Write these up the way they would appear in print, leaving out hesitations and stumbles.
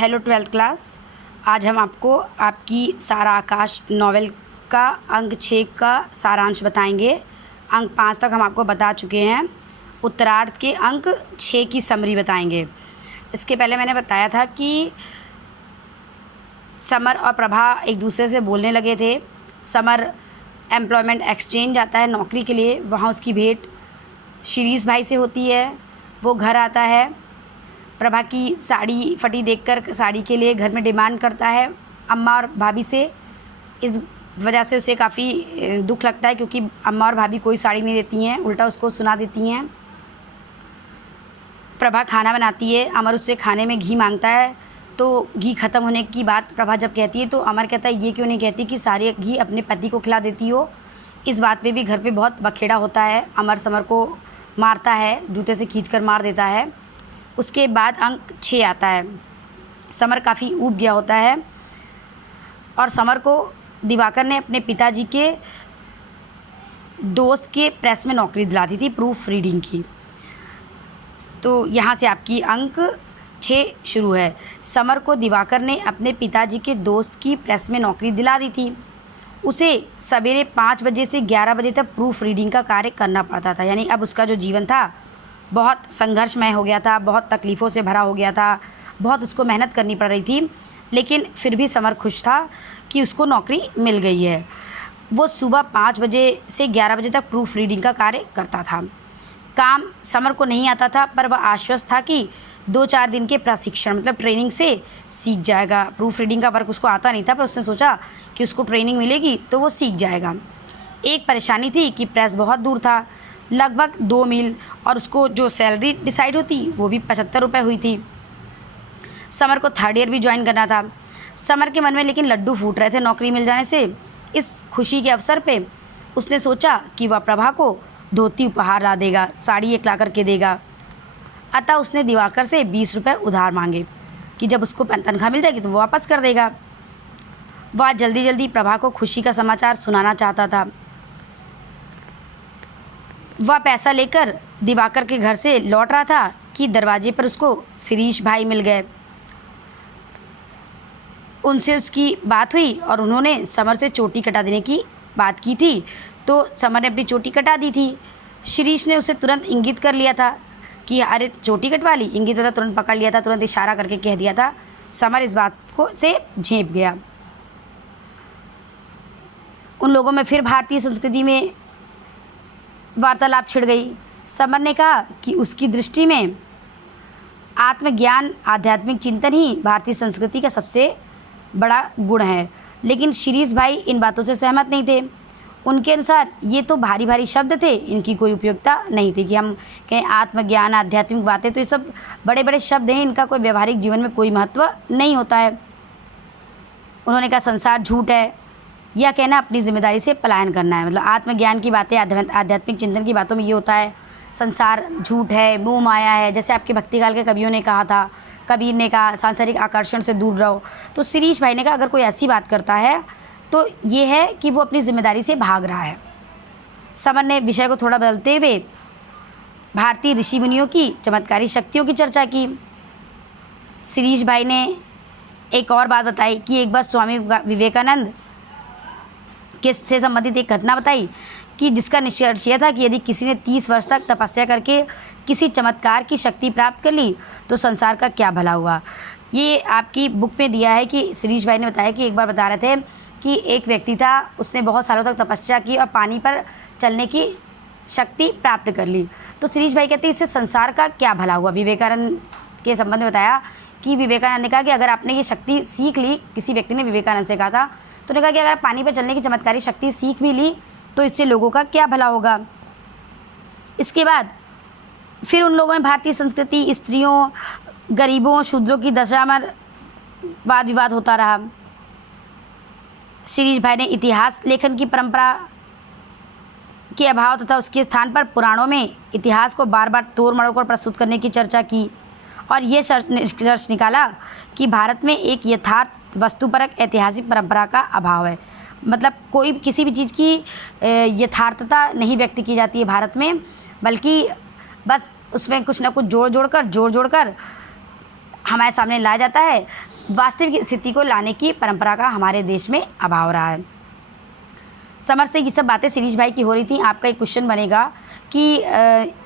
Hello twelfth class. आज हम आपको आपकी सारा आकाश नॉवेल का अंक 6 का सारांश बताएंगे। अंक 5 तक हम आपको बता चुके हैं। उत्तरार्ध के अंक 6 की समरी बताएंगे। इसके पहले मैंने बताया था कि समर और प्रभा एक दूसरे से बोलने लगे थे। समर एम्प्लॉयमेंट एक्सचेंज जाता है नौकरी के लिए, वहाँ उसकी भेंट शिरीष भाई से होती है। वो घर आता है, प्रभा की साड़ी फटी देखकर साड़ी के लिए घर में डिमांड करता है अम्मा और भाभी से। इस वजह से उसे काफ़ी दुख लगता है क्योंकि अम्मा और भाभी कोई साड़ी नहीं देती हैं, उल्टा उसको सुना देती हैं। प्रभा खाना बनाती है, अमर उससे खाने में घी मांगता है तो घी ख़त्म होने की बात प्रभा जब कहती है तो अमर कहता है ये क्यों नहीं कहती कि सारे घी अपने पति को खिला देती हो। इस बात पे भी घर पे बहुत बखेड़ा होता है। अमर समर को मारता है, जूते से खींचकर मार देता है। उसके बाद अंक 6 आता है। समर काफ़ी ऊब गया होता है और समर को दिवाकर ने अपने पिताजी के दोस्त के प्रेस में नौकरी दिला दी थी, प्रूफ रीडिंग की। तो यहाँ से आपकी अंक 6 शुरू है। समर को दिवाकर ने अपने पिताजी के दोस्त की प्रेस में नौकरी दिला दी थी। उसे सवेरे 5 बजे से 11 बजे तक प्रूफ रीडिंग का कार्य करना पड़ता था। यानी अब उसका जो जीवन था बहुत संघर्षमय हो गया था, बहुत तकलीफ़ों से भरा हो गया था, बहुत उसको मेहनत करनी पड़ रही थी। लेकिन फिर भी समर खुश था कि उसको नौकरी मिल गई है। वो सुबह 5 बजे से 11 बजे तक प्रूफ रीडिंग का कार्य करता था। काम समर को नहीं आता था, पर वह आश्वस्त था कि 2-4 दिन के प्रशिक्षण मतलब ट्रेनिंग से सीख जाएगा। प्रूफ रीडिंग का वर्क उसको आता नहीं था, पर उसने सोचा कि उसको ट्रेनिंग मिलेगी तो वो सीख जाएगा। एक परेशानी थी कि प्रेस बहुत दूर था, लगभग 2 मील, और उसको जो सैलरी डिसाइड होती वो भी 75 रुपये हुई थी। समर को 3rd ईयर भी ज्वाइन करना था। समर के मन में लेकिन लड्डू फूट रहे थे नौकरी मिल जाने से। इस खुशी के अवसर पे उसने सोचा कि वह प्रभा को धोती उपहार ला देगा, साड़ी 1 ला करके देगा। अतः उसने दिवाकर से 20 रुपये उधार मांगे कि जब उसको तनख्वाह मिल जाएगी तो वो वापस कर देगा। वह जल्दी जल्दी प्रभा को खुशी का समाचार सुनाना चाहता था। वह पैसा लेकर दिवाकर के घर से लौट रहा था कि दरवाजे पर उसको शिरीष भाई मिल गए। उनसे उसकी बात हुई और उन्होंने समर से चोटी कटा देने की बात की थी, तो समर ने अपनी चोटी कटा दी थी। शिरीष ने उसे तुरंत इंगित कर लिया था कि अरे चोटी कटवा ली, इंगित वाला तुरंत पकड़ लिया था, तुरंत इशारा करके कह दिया था। समर इस बात को से झेप गया। उन लोगों में फिर भारतीय संस्कृति में वार्तालाप छिड़ गई। समर ने कहा कि उसकी दृष्टि में आत्मज्ञान, आध्यात्मिक चिंतन ही भारतीय संस्कृति का सबसे बड़ा गुण है। लेकिन शिरीष भाई इन बातों से सहमत नहीं थे। उनके अनुसार ये तो भारी भारी शब्द थे, इनकी कोई उपयोगिता नहीं थी कि हम कहें आत्मज्ञान, आध्यात्मिक बातें, तो ये सब बड़े बड़े शब्द हैं, इनका कोई व्यवहारिक जीवन में कोई महत्व नहीं होता है। उन्होंने कहा संसार झूठ है, यह कहना अपनी जिम्मेदारी से पलायन करना है। मतलब आत्मज्ञान की बातें, आध्यात्मिक चिंतन की बातों में ये होता है संसार झूठ है, मोह माया है। जैसे आपके भक्तिकाल के कवियों ने कहा था, कबीर ने कहा सांसारिक आकर्षण से दूर रहो। तो शिरीष भाई ने कहा अगर कोई ऐसी बात करता है तो ये है कि वो अपनी जिम्मेदारी से भाग रहा है। समर ने विषय को थोड़ा बदलते हुए भारतीय ऋषि मुनियों की चमत्कारी शक्तियों की चर्चा की। शिरीष भाई ने एक और बात बताई कि एक बार स्वामी विवेकानंद के से संबंधित एक घटना बताई कि जिसका निष्कर्ष यह था कि यदि किसी ने 30 वर्ष तक तपस्या करके किसी चमत्कार की शक्ति प्राप्त कर ली तो संसार का क्या भला हुआ। ये आपकी बुक में दिया है कि शिरीष भाई ने बताया कि एक बार बता रहे थे कि एक व्यक्ति था, उसने बहुत सालों तक तपस्या की और पानी पर चलने की शक्ति प्राप्त कर ली। तो शिरीष भाई कहते हैं इससे संसार का क्या भला हुआ। विवेकानंद के संबंध में बताया कि विवेकानंद ने कहा कि अगर आपने ये शक्ति सीख ली, किसी व्यक्ति ने विवेकानंद से कहा था, तो उन्होंने कहा कि अगर आप पानी पर चलने की चमत्कारी शक्ति सीख भी ली तो इससे लोगों का क्या भला होगा। इसके बाद फिर उन लोगों में भारतीय संस्कृति, स्त्रियों, गरीबों, शूद्रों की दशा में वाद विवाद होता रहा। शिरीष भाई ने इतिहास लेखन की परंपरा के अभाव तथा उसके स्थान पर पुराणों में इतिहास को बार बार तोड़ मरोड़ कर प्रस्तुत करने की चर्चा की और ये निष्कर्ष निकाला कि भारत में एक यथार्थ वस्तुपरक ऐतिहासिक परंपरा का अभाव है। मतलब कोई किसी भी चीज़ की यथार्थता नहीं व्यक्त की जाती है भारत में, बल्कि बस उसमें कुछ ना कुछ जोड़ जोड़ कर हमारे सामने लाया जाता है वास्तविक स्थिति को लाने की परंपरा का हमारे देश में अभाव रहा है। समर से ये सब बातें शिरीष भाई की हो रही थी। आपका एक क्वेश्चन बनेगा कि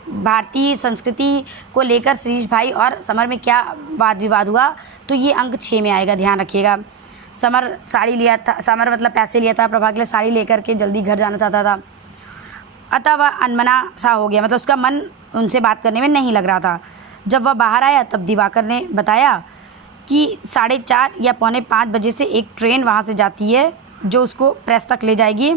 भारतीय संस्कृति को लेकर शिरीष भाई और समर में क्या वाद विवाद हुआ, तो ये अंक 6 में आएगा, ध्यान रखिएगा। समर साड़ी लिया था, समर मतलब पैसे लिया था प्रभा के लिए, साड़ी लेकर के जल्दी घर जाना चाहता था, अतः वह अनमना सा हो गया, मतलब उसका मन उनसे बात करने में नहीं लग रहा था। जब वह बाहर आया तब दिवाकर ने बताया कि 4:30 या 4:45 बजे से एक ट्रेन वहाँ से जाती है जो उसको प्रेस तक ले जाएगी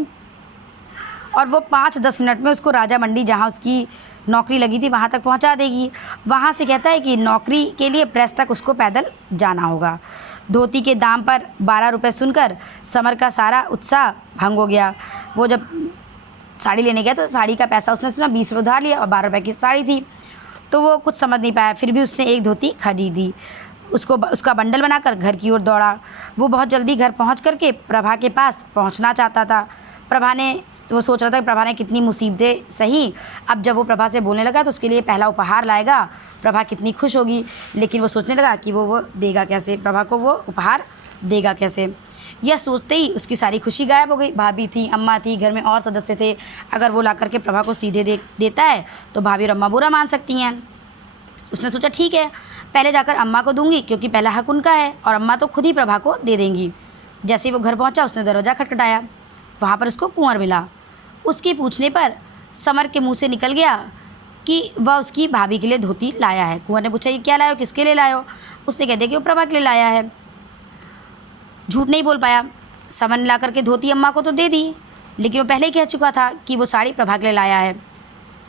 और वो 5-10 मिनट में उसको राजा मंडी, जहाँ उसकी नौकरी लगी थी, वहाँ तक पहुँचा देगी। वहाँ से कहता है कि नौकरी के लिए प्रेस तक उसको पैदल जाना होगा। धोती के दाम पर 12 रुपये सुनकर समर का सारा उत्साह भंग हो गया। वो जब साड़ी लेने गया तो साड़ी का पैसा उसने सुना 20 रुपये उधार लिया और 12 रुपये की साड़ी थी, तो वो कुछ समझ नहीं पाया। फिर भी उसने एक धोती खरीदी, उसका बंडल बनाकर घर की ओर दौड़ा। वो बहुत जल्दी घर पहुंच करके प्रभा के पास पहुंचना चाहता था। वो सोच रहा था कि प्रभा ने कितनी मुसीबतें सही, अब जब वो प्रभा से बोलने लगा तो उसके लिए पहला उपहार लाएगा, प्रभा कितनी खुश होगी। लेकिन वो सोचने लगा कि वो देगा कैसे, प्रभा को वो उपहार देगा कैसे। यह सोचते ही उसकी सारी खुशी गायब हो गई। भाभी थी, अम्मा थी, घर में और सदस्य थे, अगर वो ला करके प्रभा को सीधे देता है तो भाभी और अम्मा बुरा मान सकती हैं। उसने सोचा ठीक है, पहले जाकर अम्मा को दूंगी क्योंकि पहला हक उनका है और अम्मा तो खुद ही प्रभा को दे देंगी। जैसे ही वो घर पहुंचा उसने दरवाज़ा खटखटाया, वहाँ पर उसको कुंवर मिला। उसके पूछने पर समर के मुंह से निकल गया कि वह उसकी भाभी के लिए धोती लाया है। कुंवर ने पूछा ये क्या लाया हो, किसके लिए लाया हो? उसने कह दिया कि वो प्रभा के लिए लाया है। झूठ नहीं बोल पाया। समर ने ला करके धोती अम्मा को तो दे दी, लेकिन वो पहले ही कह चुका था कि वो साड़ी प्रभा के लिए लाया है।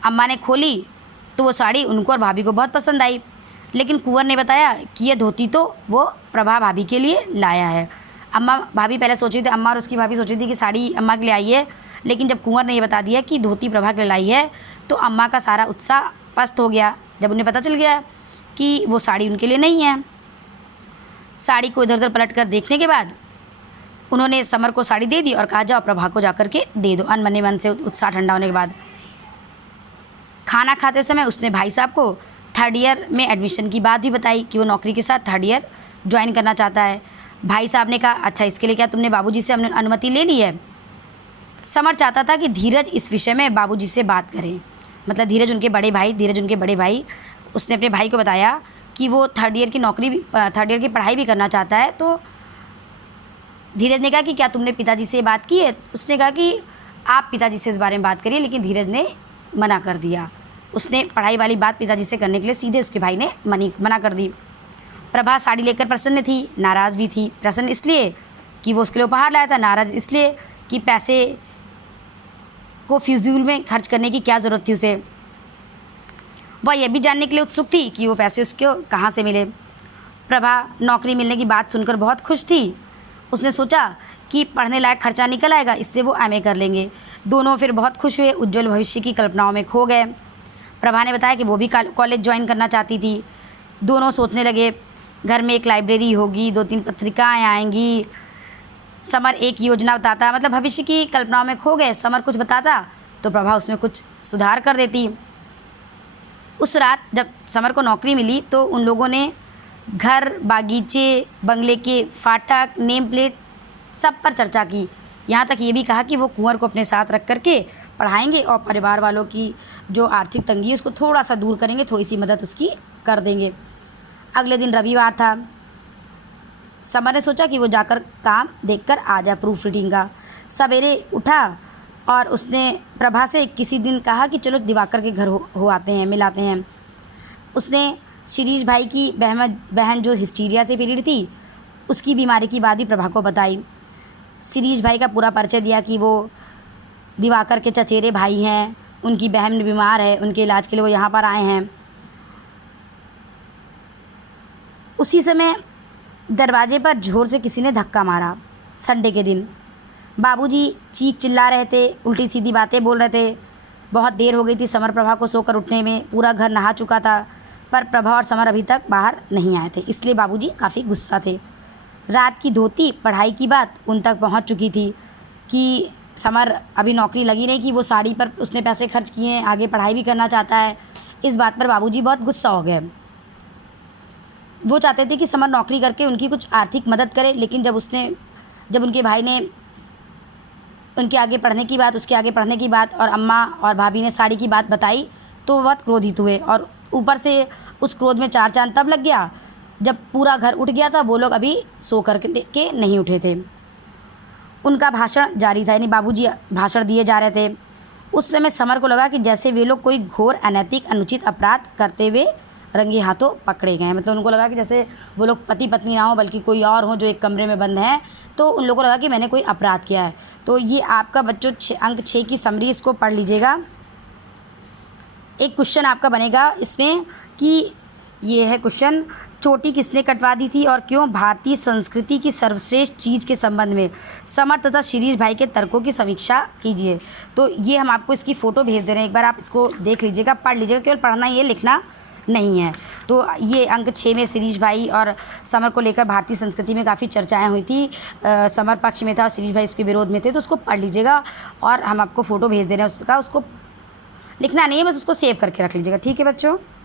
अम्मा ने खोली तो वो साड़ी उनको और भाभी को बहुत पसंद आई, लेकिन कुंवर ने बताया कि यह धोती तो वो प्रभा भाभी के लिए लाया है। भाभी पहले सोच रही थी, अम्मा और उसकी भाभी सोच रही थी कि साड़ी अम्मा के लिए आई है, लेकिन जब कुंवर ने ये बता दिया कि धोती प्रभा के लिए लाई है तो अम्मा का सारा उत्साह पस्त हो गया। जब उन्हें पता चल गया कि वो साड़ी उनके लिए नहीं है। साड़ी को इधर उधर पलट कर देखने के बाद उन्होंने समर को साड़ी दे दी और कहा जाओ प्रभा को जा कर के दे दो। अनमने मन से उत्साह ठंडा होने के बाद खाना खाते समय उसने भाई साहब को 3rd ईयर में एडमिशन की बात भी बताई कि वो नौकरी के साथ 3rd ईयर ज्वाइन करना चाहता है। भाई साहब ने कहा अच्छा इसके लिए क्या तुमने बाबूजी से अनुमति ले ली है? समर चाहता था कि धीरज इस विषय में बाबूजी से बात करें, मतलब धीरज उनके बड़े भाई। उसने अपने भाई को बताया कि वो 3rd ईयर की नौकरी भी 3rd ईयर की पढ़ाई भी करना चाहता है। तो धीरज ने कहा कि क्या तुमने पिताजी से बात की है? उसने कहा कि आप पिताजी से इस बारे में बात करिए, लेकिन धीरज ने मना कर दिया। उसने पढ़ाई वाली बात पिताजी से करने के लिए सीधे उसके भाई ने मना कर दी। प्रभा साड़ी लेकर प्रसन्न थी, नाराज़ भी थी। प्रसन्न इसलिए कि वो उसके लिए उपहार लाया था, नाराज़ इसलिए कि पैसे को फिजूल में खर्च करने की क्या ज़रूरत थी उसे। वह यह भी जानने के लिए उत्सुक थी कि वो पैसे उसको कहाँ से मिले। प्रभा नौकरी मिलने की बात सुनकर बहुत खुश थी। उसने सोचा कि पढ़ने लायक खर्चा निकल आएगा, इससे वो एमए कर लेंगे। दोनों फिर बहुत खुश हुए, उज्जवल भविष्य की कल्पनाओं में खो गए। प्रभा ने बताया कि वो भी कॉलेज ज्वाइन करना चाहती थी। दोनों सोचने लगे घर में एक लाइब्रेरी होगी, 2-3 पत्रिकाएँ आएंगी। समर एक योजना बताता, मतलब भविष्य की कल्पनाओं में खो गए। समर कुछ बताता तो प्रभा उसमें कुछ सुधार कर देती। उस रात जब समर को नौकरी मिली तो उन लोगों ने घर, बागीचे, बंगले के फाटक, नेम प्लेट सब पर चर्चा की। यहाँ तक ये भी कहा कि वो कुंवर को अपने साथ रख करके पढ़ाएंगे और परिवार वालों की जो आर्थिक तंगी है उसको थोड़ा सा दूर करेंगे, थोड़ी सी मदद उसकी कर देंगे। अगले दिन रविवार था। समर ने सोचा कि वो जाकर काम देखकर आ जाए प्रूफ रीडिंग का। सवेरे उठा और उसने प्रभा से किसी दिन कहा कि चलो दिवाकर के घर हो आते हैं, मिलाते हैं। उसने शिरीष भाई की बहन जो हिस्टीरिया से पीड़ित थी उसकी बीमारी की बात भी प्रभा को बताई। शिरीष भाई का पूरा परिचय दिया कि वो दिवाकर के चचेरे भाई हैं, उनकी बहन बीमार है, उनके इलाज के लिए वो यहाँ पर आए हैं। उसी समय दरवाजे पर जोर से किसी ने धक्का मारा। संडे के दिन बाबूजी चीख चिल्ला रहे थे, उल्टी सीधी बातें बोल रहे थे। बहुत देर हो गई थी समर प्रभा को सोकर उठने में। पूरा घर नहा चुका था, पर प्रभा और समर अभी तक बाहर नहीं आए थे, इसलिए बाबूजी काफ़ी गुस्सा थे। रात की धोती पढ़ाई की बात उन तक पहुंच चुकी थी कि समर अभी नौकरी लगी नहीं, कि वो साड़ी पर उसने पैसे खर्च किए हैं, आगे पढ़ाई भी करना चाहता है। इस बात पर बाबूजी बहुत गुस्सा हो गए। वो चाहते थे कि समर नौकरी करके उनकी कुछ आर्थिक मदद करे, लेकिन जब उनके भाई ने उनके आगे पढ़ने की बात, उसके आगे पढ़ने की बात और अम्मा और भाभी ने साड़ी की बात बताई तो वो बहुत क्रोधित हुए। और ऊपर से उस क्रोध में चार चांद तब लग गया जब पूरा घर उठ गया था, वो लोग अभी सो कर के नहीं उठे थे। उनका भाषण जारी था, यानी बाबूजी भाषण दिए जा रहे थे। उस समय समर को लगा कि जैसे वे लोग कोई घोर अनैतिक अनुचित अपराध करते हुए रंगे हाथों पकड़े गए हैं। मतलब उनको लगा कि जैसे वो लोग पति पत्नी ना हो बल्कि कोई और हो जो एक कमरे में बंद हैं, तो उन लोगों को लगा कि मैंने कोई अपराध किया है। तो ये आपका बच्चों अंक 6 की समरी, इसको पढ़ लीजिएगा। एक क्वेश्चन आपका बनेगा इसमें कि ये है क्वेश्चन, चोटी किसने कटवा दी थी और क्यों? भारतीय संस्कृति की सर्वश्रेष्ठ चीज़ के संबंध में समर तथा शिरीष भाई के तर्कों की समीक्षा कीजिए। तो ये हम आपको इसकी फ़ोटो भेज दे रहे हैं, एक बार आप इसको देख लीजिएगा, पढ़ लीजिएगा, केवल पढ़ना, ये लिखना नहीं है। तो ये अंक 6 में शिरीष भाई और समर को लेकर भारतीय संस्कृति में काफ़ी चर्चाएं हुई थी। समर पक्ष में था और शिरीष भाई उसके विरोध में थे, तो उसको पढ़ लीजिएगा। और हम आपको फ़ोटो भेज दे रहे हैं उसका, उसको लिखना नहीं है, बस उसको सेव करके रख लीजिएगा। ठीक है बच्चों।